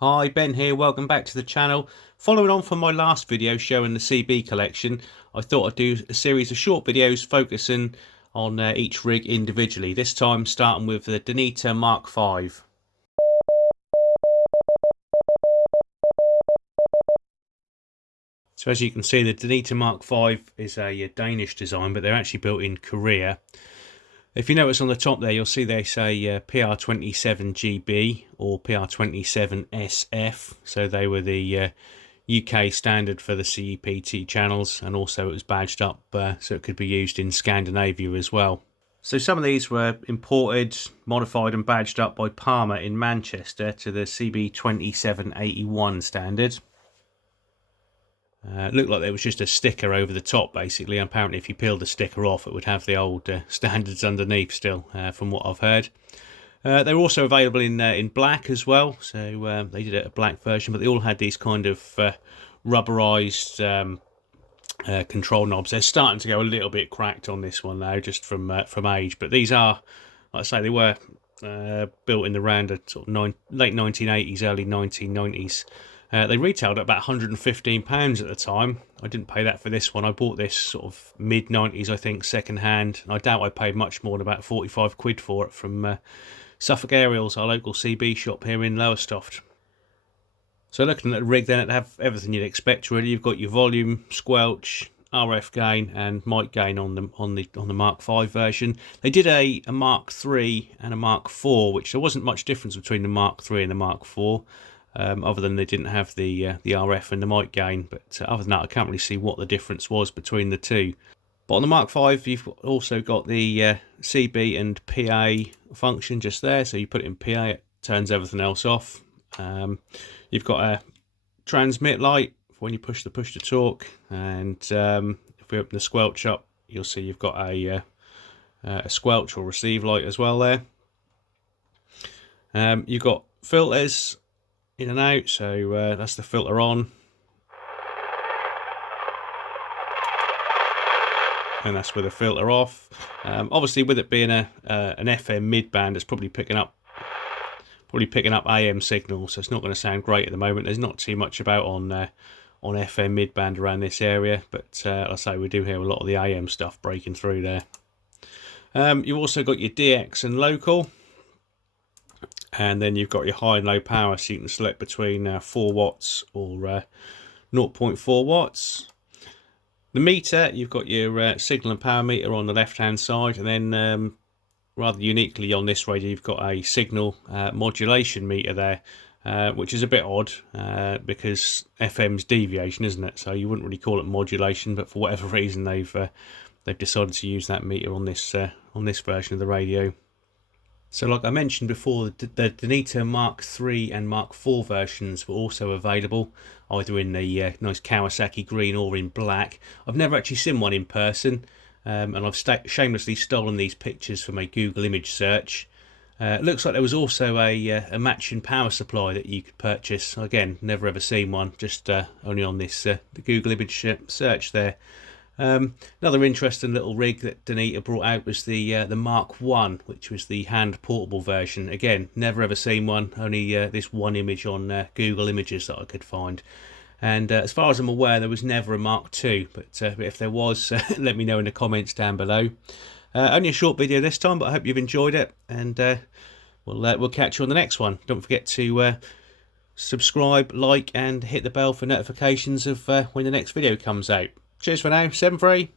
Hi, Ben here, welcome back to the channel. Following on from my last video showing the CB collection, I thought I'd do a series of short videos focusing on each rig individually, this time starting with the Danita Mark 5. So as you can see, the Danita Mark 5 is a Danish design, but they're actually built in Korea. If you notice on the top there, you'll see they say PR27GB or PR27SF. So they were the UK standard for the CEPT channels, and also it was badged up so it could be used in Scandinavia as well. So some of these were imported, modified and badged up by Palmer in Manchester to the CB2781 standard. Looked like there was just a sticker over the top basically. Apparently if you peeled the sticker off it would have the old standards underneath still, from what I've heard. They were also available in black as well, so they did a black version, but they all had these kind of rubberized control knobs. They're starting to go a little bit cracked on this one now, just from age, but these are, like I say, they were built in the round of sort of late 1980s, early 1990s. They retailed at about £115 at the time. I didn't pay that for this one. I bought this sort of mid-90s, I think, second hand. I doubt I paid much more than about 45 quid for it from Suffolk Aerials, our local CB shop here in Lowestoft. So looking at the rig then, it have everything you'd expect really. You've got your volume, squelch, RF gain and mic gain on the Mark 5 version. They did a Mark 3 and a Mark 4, which there wasn't much difference between the Mark 3 and the Mark 4. Other than they didn't have the RF and the mic gain, but other than that I can't really see what the difference was between the two. But on the Mark 5 you've also got the CB and PA function just there, so you put it in PA, it turns everything else off. You've got a transmit light for when you push to talk, and if we open the squelch up you'll see you've got a squelch or receive light as well there. You've got filters in and out, so that's the filter on, and that's with the filter off. Obviously with it being an FM mid-band, it's probably picking up AM signals, so it's not going to sound great at the moment. There's not too much about on FM mid-band around this area, but like I say, we do hear a lot of the AM stuff breaking through there. You've also got your DX and local, and then you've got your high and low power, so you can select between 4 watts or 0.4 watts. The meter, you've got your signal and power meter on the left hand side, and then rather uniquely on this radio you've got a signal modulation meter there, which is a bit odd because FM's deviation, isn't it? So you wouldn't really call it modulation, but for whatever reason they've decided to use that meter on this version of the radio. So like I mentioned before, the Danita Mark 3 and Mark 4 versions were also available, either in the nice Kawasaki green or in black. I've never actually seen one in person, and I've shamelessly stolen these pictures from a Google image search. It looks like there was also a matching power supply that you could purchase. Again, never ever seen one, just only on this the Google image search there. Another interesting little rig that Danita brought out was the Mark 1, which was the hand portable version. Again, never ever seen one, only this one image on Google Images that I could find. And as far as I'm aware, there was never a Mark 2, but if there was, let me know in the comments down below. Only a short video this time, but I hope you've enjoyed it, and we'll catch you on the next one. Don't forget to subscribe, like and hit the bell for notifications of when the next video comes out. Cheers for now, 7-3.